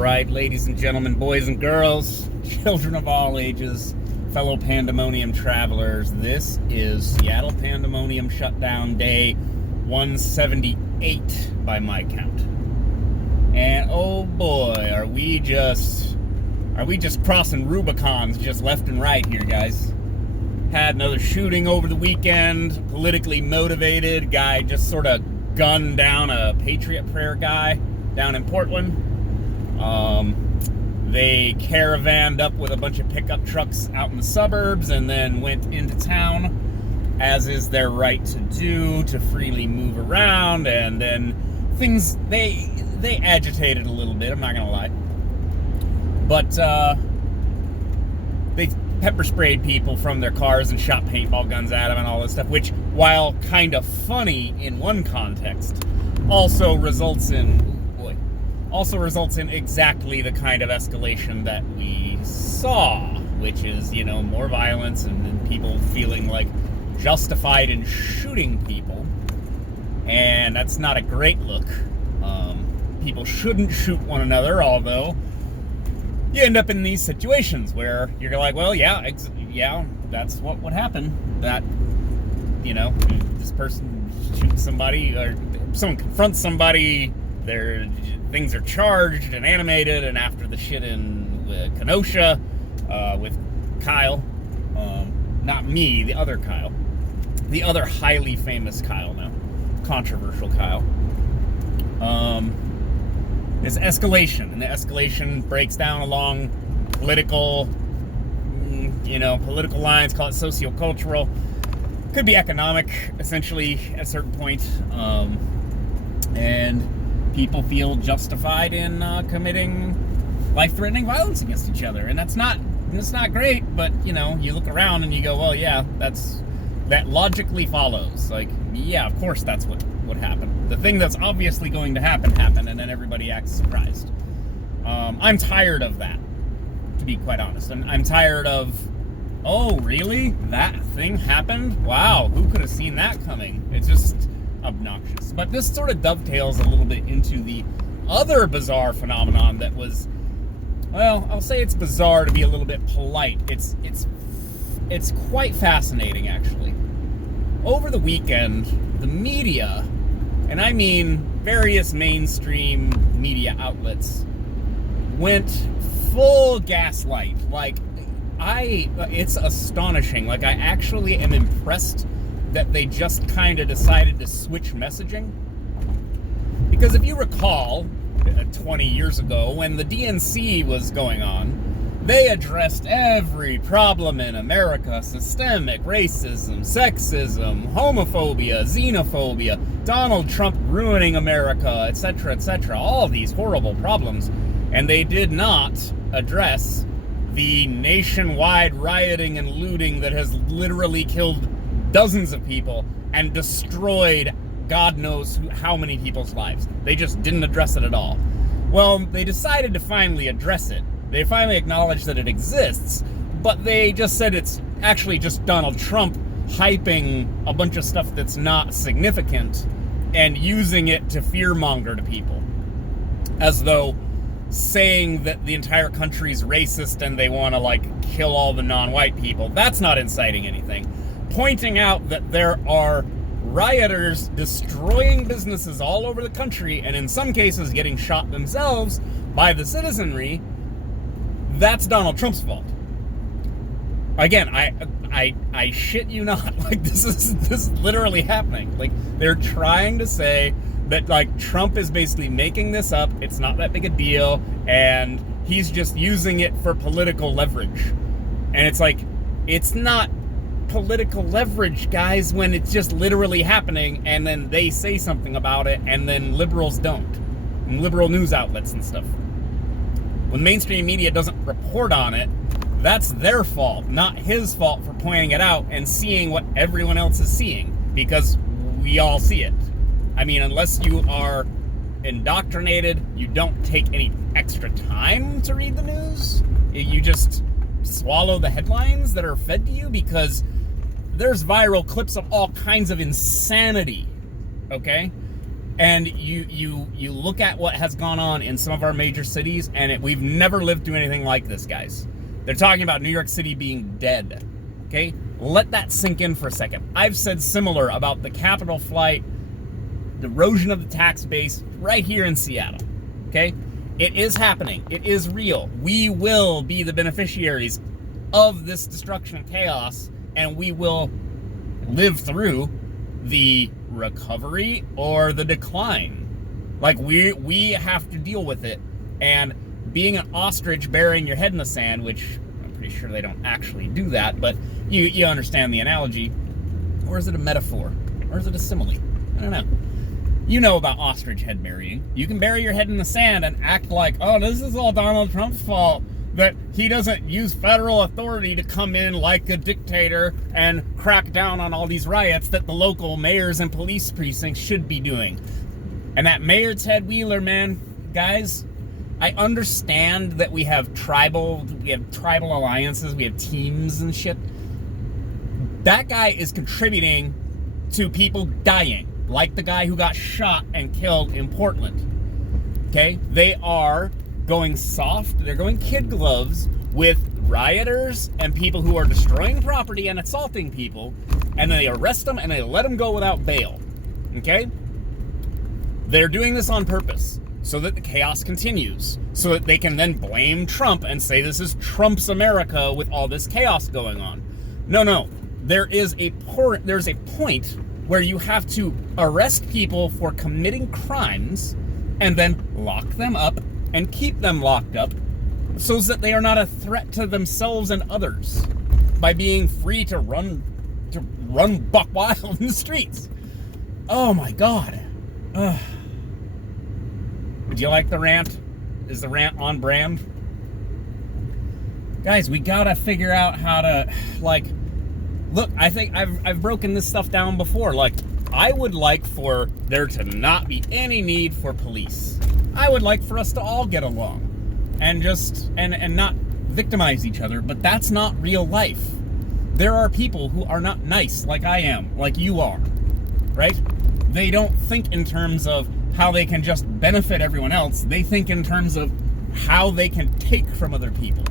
right, ladies and gentlemen, boys and girls, children of all ages, fellow Pandemonium travelers, this is Seattle Pandemonium Shutdown Day 178 by my count. And oh boy, are we just crossing Rubicons just left and right here, guys. Had another shooting over the weekend, politically motivated guy just sort of gunned down a Patriot Prayer guy down in Portland. They caravanned up with a bunch of pickup trucks out in the suburbs and then went into town, as is their right to do, to freely move around, and then things, they agitated a little bit, I'm not gonna lie. But, they pepper sprayed people from their cars and shot paintball guns at them and all this stuff, which, while kind of funny in one context, also results in exactly the kind of escalation that we saw, which is, you know, more violence and people feeling like justified in shooting people. And that's not a great look. People shouldn't shoot one another, although you end up in these situations where you're like, well, yeah, that's what would happen. That, you know, this person shoots somebody, or someone confronts somebody, things are charged and animated, and after the shit in Kenosha with Kyle, not me, the other Kyle, the other highly famous Kyle now, controversial Kyle, is escalation, and the escalation breaks down along political lines, call it sociocultural, could be economic, essentially, at a certain point, and people feel justified in committing life-threatening violence against each other, and that's not great. But you know, you look around and you go, well, yeah, that logically follows. Like, yeah, of course that's what happened. The thing that's obviously going to happen, and then everybody acts surprised. I'm tired of that, to be quite honest. And I'm tired of, oh, really? That thing happened? Wow, who could have seen that coming? It's just obnoxious. But this sort of dovetails a little bit into the other bizarre phenomenon that was, well, I'll say it's bizarre to be a little bit polite. It's quite fascinating, actually. Over the weekend, the media, and I mean various mainstream media outlets, went full gaslight. Like, it's astonishing. Like, I actually am impressed that they just kind of decided to switch messaging. Because if you recall, 20 years ago, when the DNC was going on, they addressed every problem in America: systemic racism, sexism, homophobia, xenophobia, Donald Trump ruining America, etc., etc., all of these horrible problems. And they did not address the nationwide rioting and looting that has literally killed dozens of people and destroyed God knows how many people's lives. They just didn't address it at all. Well, they decided to finally address it. They finally acknowledged that it exists, but they just said it's actually just Donald Trump hyping a bunch of stuff that's not significant and using it to fearmonger to people, as though saying that the entire country's racist and they want to, like, kill all the non-white people, that's not inciting anything. Pointing out that there are rioters destroying businesses all over the country, and in some cases getting shot themselves by the citizenry, that's Donald Trump's fault. Again, I shit you not. Like, this is literally happening. Like, they're trying to say that, like, Trump is basically making this up, it's not that big a deal, and he's just using it for political leverage. And it's like, it's not political leverage, guys, when it's just literally happening, and then they say something about it, and then liberals don't, and liberal news outlets and stuff. When mainstream media doesn't report on it, that's their fault, not his fault for pointing it out and seeing what everyone else is seeing, because we all see it. I mean, unless you are indoctrinated, you don't take any extra time to read the news. You just swallow the headlines that are fed to you, because there's viral clips of all kinds of insanity, okay? And you look at what has gone on in some of our major cities, and we've never lived through anything like this, guys. They're talking about New York City being dead. Okay? Let that sink in for a second. I've said similar about the capital flight, the erosion of the tax base right here in Seattle. Okay? It is happening. It is real. We will be the beneficiaries of this destruction and chaos, and we will live through the recovery or the decline. Like, we have to deal with it. And being an ostrich burying your head in the sand, which I'm pretty sure they don't actually do that, but you understand the analogy. Or is it a metaphor? Or is it a simile? I don't know. You know about ostrich head burying. You can bury your head in the sand and act like, oh, this is all Donald Trump's fault, that he doesn't use federal authority to come in like a dictator and crack down on all these riots that the local mayors and police precincts should be doing. And that mayor Ted Wheeler, man, guys, I understand that we have tribal alliances, we have teams and shit. That guy is contributing to people dying, like the guy who got shot and killed in Portland. Okay? They are going soft, they're going kid gloves with rioters and people who are destroying property and assaulting people, and then they arrest them and they let them go without bail. Okay? They're doing this on purpose so that the chaos continues, so that they can then blame Trump and say this is Trump's America with all this chaos going on. No. There's a point where you have to arrest people for committing crimes and then lock them up and keep them locked up so that they are not a threat to themselves and others by being free to run buck wild in the streets. Oh my God. Ugh. Do you like the rant? Is the rant on brand? Guys, we gotta figure out how to, like, look, I think I've broken this stuff down before. Like, I would like for there to not be any need for police. I would like for us to all get along and just and not victimize each other, but that's not real life. There are people who are not nice like I am, like you are, right? They don't think in terms of how they can just benefit everyone else. They think in terms of how they can take from other people.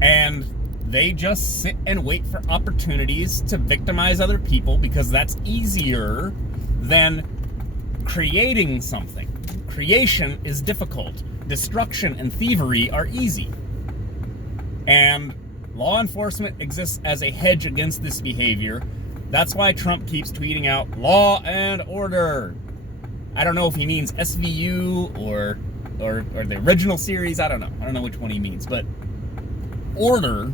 And they just sit and wait for opportunities to victimize other people because that's easier than creating something. Creation is difficult. Destruction and thievery are easy. And law enforcement exists as a hedge against this behavior. That's why Trump keeps tweeting out law and order. I don't know if he means SVU or the original series. I don't know. I don't know which one he means. But order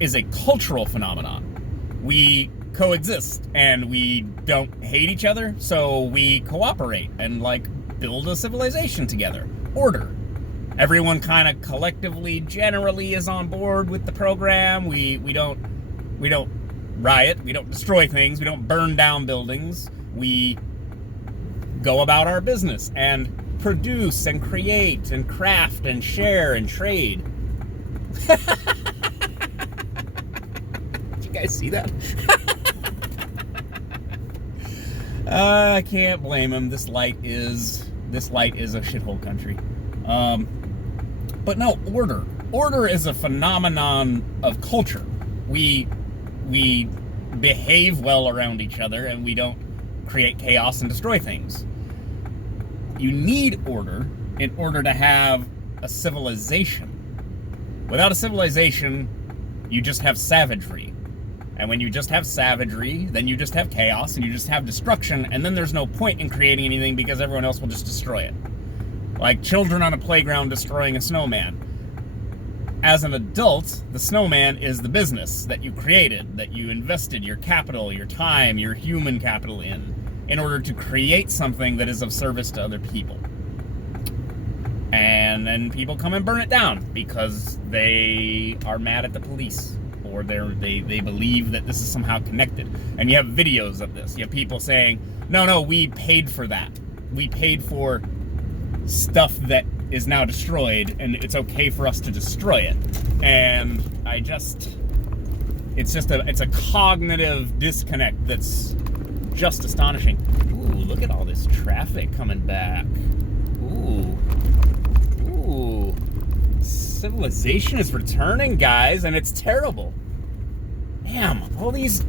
is a cultural phenomenon. We coexist and we don't hate each other, so we cooperate and like build a civilization together. Order. Everyone kind of collectively, generally is on board with the program. We don't riot, we don't destroy things, we don't burn down buildings. We go about our business and produce and create and craft and share and trade. Did you guys see that? I can't blame him. This light is a shithole country. But no, order. Order is a phenomenon of culture. We behave well around each other and we don't create chaos and destroy things. You need order in order to have a civilization. Without a civilization, you just have savagery. And when you just have savagery, then you just have chaos and you just have destruction, and then there's no point in creating anything because everyone else will just destroy it. Like children on a playground destroying a snowman. As an adult, the snowman is the business that you created, that you invested your capital, your time, your human capital in order to create something that is of service to other people. And then people come and burn it down because they are mad at the police, or they believe that this is somehow connected. And you have videos of this. You have people saying, no, we paid for that. We paid for stuff that is now destroyed, and it's okay for us to destroy it. And it's a cognitive disconnect that's just astonishing. Ooh, look at all this traffic coming back. Ooh. Civilization is returning, guys, and it's terrible. Damn, all these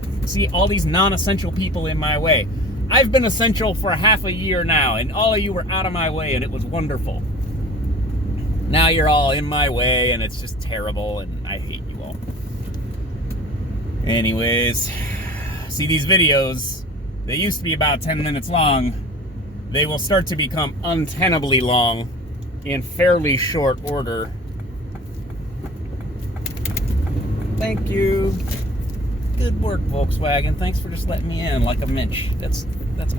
non-essential people in my way. I've been essential for half a year now, and all of you were out of my way, and it was wonderful. Now you're all in my way, and it's just terrible, and I hate you all. Anyways, see, these videos, they used to be about 10 minutes long. They will start to become untenably long in fairly short order. Thank you. Good work, Volkswagen. Thanks for just letting me in like a Minch. That's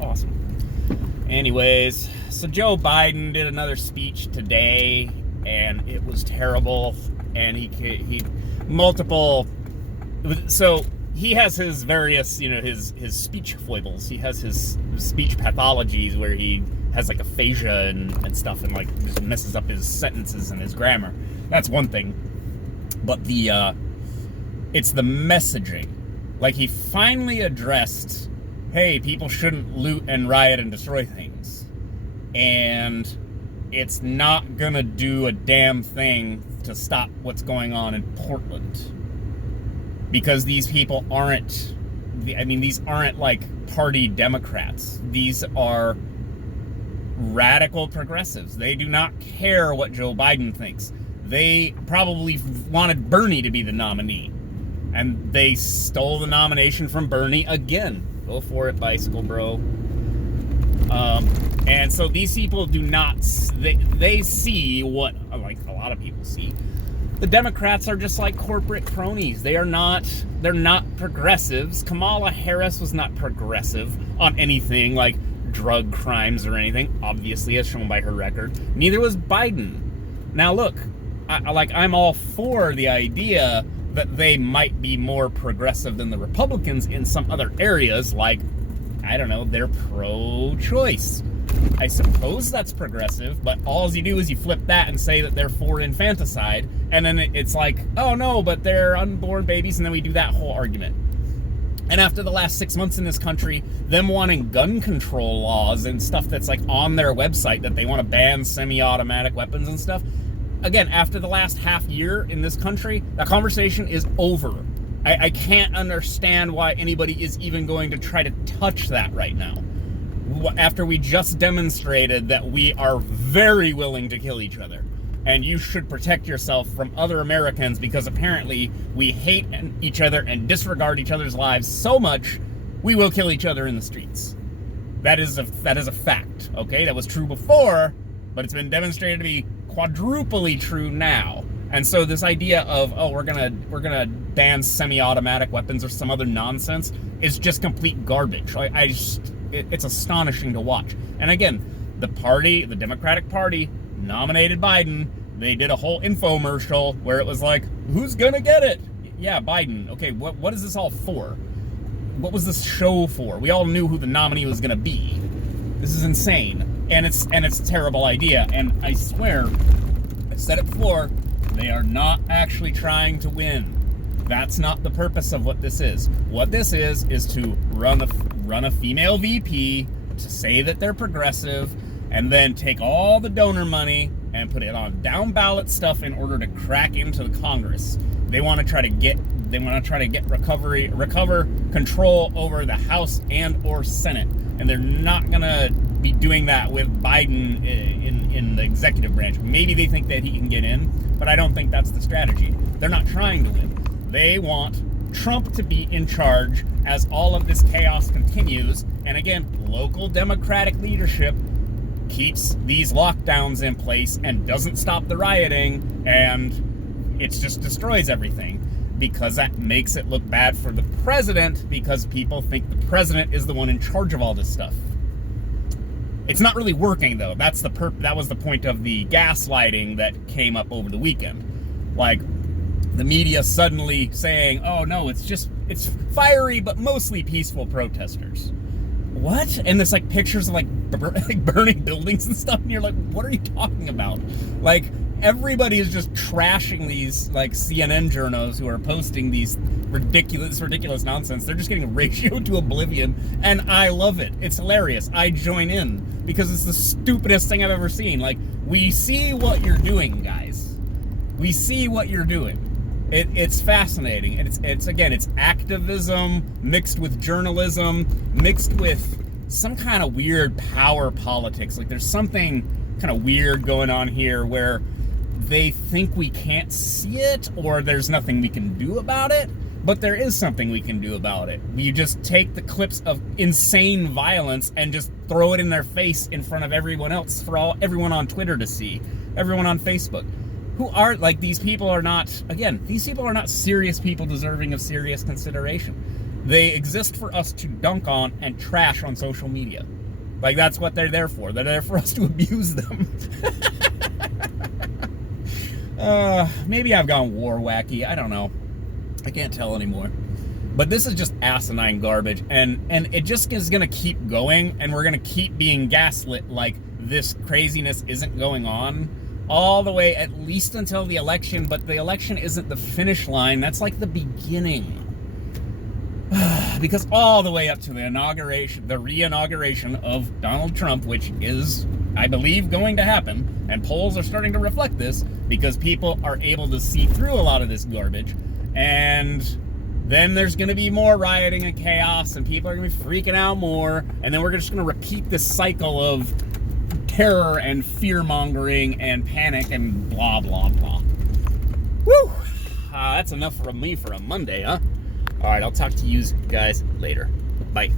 awesome. Anyways, so Joe Biden did another speech today, and it was terrible. And he multiple. So he has his various, his speech foibles. He has his speech pathologies where he has like aphasia and stuff, and like just messes up his sentences and his grammar. That's one thing. But it's the messaging. Like, he finally addressed, hey, people shouldn't loot and riot and destroy things. And it's not gonna do a damn thing to stop what's going on in Portland. Because these people aren't, these aren't like party Democrats. These are radical progressives. They do not care what Joe Biden thinks. They probably wanted Bernie to be the nominee. And they stole the nomination from Bernie again. Go for it, bicycle bro. And so these people do not, they see what, like a lot of people see. The Democrats are just like corporate cronies. They're not progressives. Kamala Harris was not progressive on anything like drug crimes or anything, obviously, as shown by her record. Neither was Biden. Now look, I'm all for the idea that they might be more progressive than the Republicans in some other areas, like, I don't know, they're pro-choice. I suppose that's progressive, but all you do is you flip that and say that they're for infanticide, and then it's like, oh no, but they're unborn babies, and then we do that whole argument. And after the last 6 months in this country, them wanting gun control laws and stuff that's like on their website, that they want to ban semi-automatic weapons and stuff, again, after the last half year in this country, that conversation is over. I can't understand why anybody is even going to try to touch that right now. After we just demonstrated that we are very willing to kill each other. And you should protect yourself from other Americans because apparently we hate each other and disregard each other's lives so much, we will kill each other in the streets. That is a fact, okay? That was true before, but it's been demonstrated to be quadruply true now. And so this idea of, oh, we're gonna ban semi-automatic weapons or some other nonsense is just complete garbage. It's astonishing to watch. And again, the Democratic Party nominated Biden. They did a whole infomercial where it was like, who's gonna get it? Yeah, Biden. Okay, what is this all for? What was this show for? We all knew who the nominee was gonna be. This is insane. And it's a terrible idea. And I swear, I said it before, they are not actually trying to win. That's not the purpose of what this is. What this is to run a female VP, to say that they're progressive, and then take all the donor money and put it on down ballot stuff in order to crack into the Congress. They want to try to get recover control over the House and or Senate. And they're not gonna be doing that with Biden in the executive branch. Maybe they think that he can get in, but I don't think that's the strategy. They're not trying to win. They want Trump to be in charge as all of this chaos continues. And again, local Democratic leadership keeps these lockdowns in place and doesn't stop the rioting, and it just destroys everything. Because that makes it look bad for the president, because people think the president is the one in charge of all this stuff. It's not really working, though. That was the point of the gaslighting that came up over the weekend. Like, the media suddenly saying, oh no, it's fiery but mostly peaceful protesters. What? And there's like pictures of like burning buildings and stuff, and you're like, what are you talking about? Like, everybody is just trashing these like CNN journos who are posting these ridiculous nonsense. They're just getting ratioed to oblivion, and I love it. It's hilarious. I join in because it's the stupidest thing I've ever seen. Like, we see what you're doing, guys. We see what you're doing. It's fascinating, and it's activism mixed with journalism, mixed with some kind of weird power politics. Like, there's something kind of weird going on here where they think we can't see it, or there's nothing we can do about it, but there is something we can do about it. We just take the clips of insane violence and just throw it in their face in front of everyone else, for everyone on Twitter to see, everyone on Facebook. Who are, like, these people are not serious people deserving of serious consideration. They exist for us to dunk on and trash on social media. Like, that's what they're there for. They're there for us to abuse them. Maybe I've gone war wacky. I don't know. I can't tell anymore. But this is just asinine garbage, and it just is going to keep going, and we're going to keep being gaslit like this craziness isn't going on all the way at least until the election. But the election isn't the finish line. That's like the beginning. Because all the way up to the re-inauguration of Donald Trump, which is, I believe, going to happen, and polls are starting to reflect this, because people are able to see through a lot of this garbage, and then there's going to be more rioting and chaos, and people are going to be freaking out more, and then we're just going to repeat this cycle of terror and fear-mongering and panic and blah, blah, blah. Woo! That's enough from me for a Monday, huh? All right, I'll talk to you guys later. Bye.